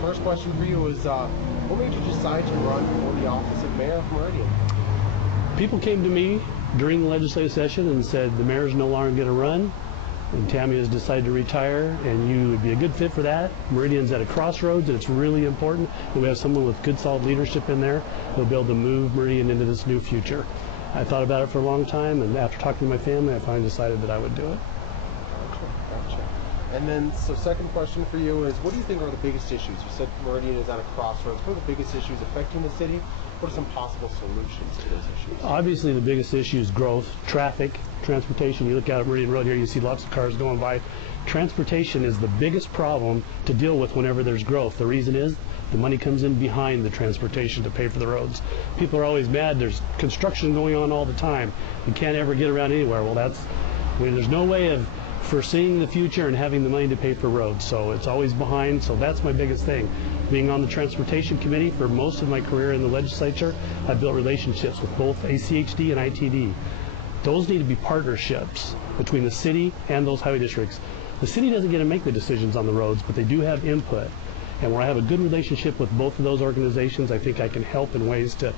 first question for you is, what made you decide to run for the office of mayor of Meridian? People came to me during the legislative session and said the mayor's no longer going to run, and Tammy has decided to retire, and you would be a good fit for that. Meridian's at a crossroads, and it's really important that we have someone with good, solid leadership in there who'll be able to move Meridian into this new future. I thought about it for a long time, and after talking to my family, I finally decided that I would do it. Gotcha. And then, so second question for you is, what do you think are the biggest issues? You said Meridian is at a crossroads. What are the biggest issues affecting the city? What are some possible solutions to those issues? Obviously, the biggest issue is growth, traffic, transportation. You look out at Meridian Road here, you see lots of cars going by. Transportation is the biggest problem to deal with whenever there's growth. The reason is the money comes in behind the transportation to pay for the roads. People are always mad. There's construction going on all the time. You can't ever get around anywhere. Well, there's no way of foreseeing the future and having the money to pay for roads, so it's always behind. So that's my biggest thing. Being on the transportation committee for most of my career in the legislature, I've built relationships with both ACHD and ITD. Those need to be partnerships between the city and those highway districts. The city doesn't get to make the decisions on the roads, but they do have input, and where I have a good relationship with both of those organizations, I think I can help in ways to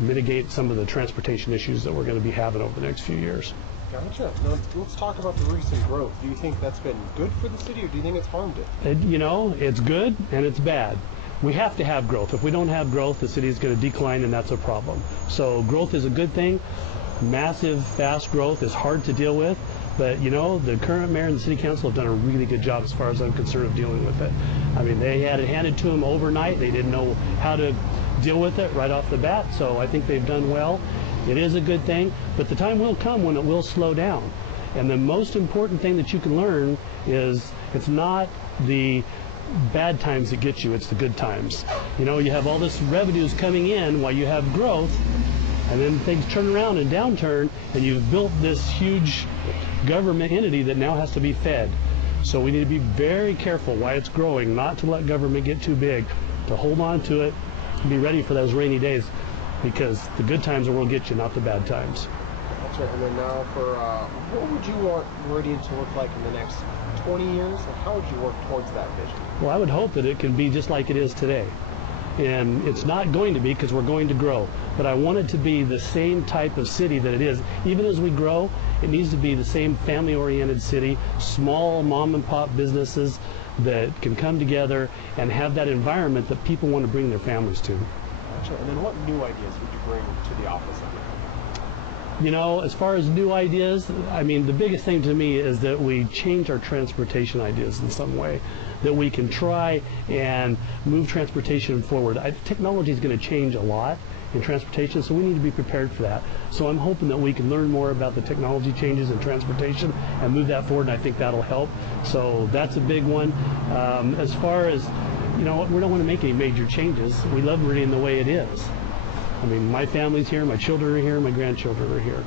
mitigate some of the transportation issues that we're going to be having over the next few years. Gotcha. Now, let's talk about the recent growth. Do you think that's been good for the city, or do you think it's harmed it? You know, it's good and it's bad. We have to have growth. If we don't have growth, the city is going to decline, and that's a problem. So growth is a good thing. Massive, fast growth is hard to deal with, but you know, the current mayor and the city council have done a really good job as far as I'm concerned of dealing with it. I mean, they had it handed to them overnight. They didn't know how to deal with it right off the bat, so I think they've done well. It is a good thing, but the time will come when it will slow down. And the most important thing that you can learn is it's not the bad times that get you, it's the good times. You know, you have all this revenues coming in while you have growth, and then things turn around and downturn, and you've built this huge government entity that now has to be fed. So we need to be very careful while it's growing, not to let government get too big, to hold on to it, and be ready for those rainy days, because the good times will get you, not the bad times. That's right. And then now for, what would you want Meridian to look like in the next 20 years, and how would you work towards that vision? Well, I would hope that it can be just like it is today. And it's not going to be, because we're going to grow. But I want it to be the same type of city that it is. Even as we grow, it needs to be the same family-oriented city, small mom-and-pop businesses that can come together and have that environment that people want to bring their families to. Gotcha. And then what new ideas would you bring to the office of mayor? You know, as far as new ideas, I mean, the biggest thing to me is that we change our transportation ideas in some way, that we can try and move transportation forward. Technology is going to change a lot in transportation, so we need to be prepared for that. So I'm hoping that we can learn more about the technology changes in transportation and move that forward, and I think that'll help. So that's a big one. As far as, you know, we don't want to make any major changes. We love Meridian the way it is. I mean, my family's here, my children are here, my grandchildren are here.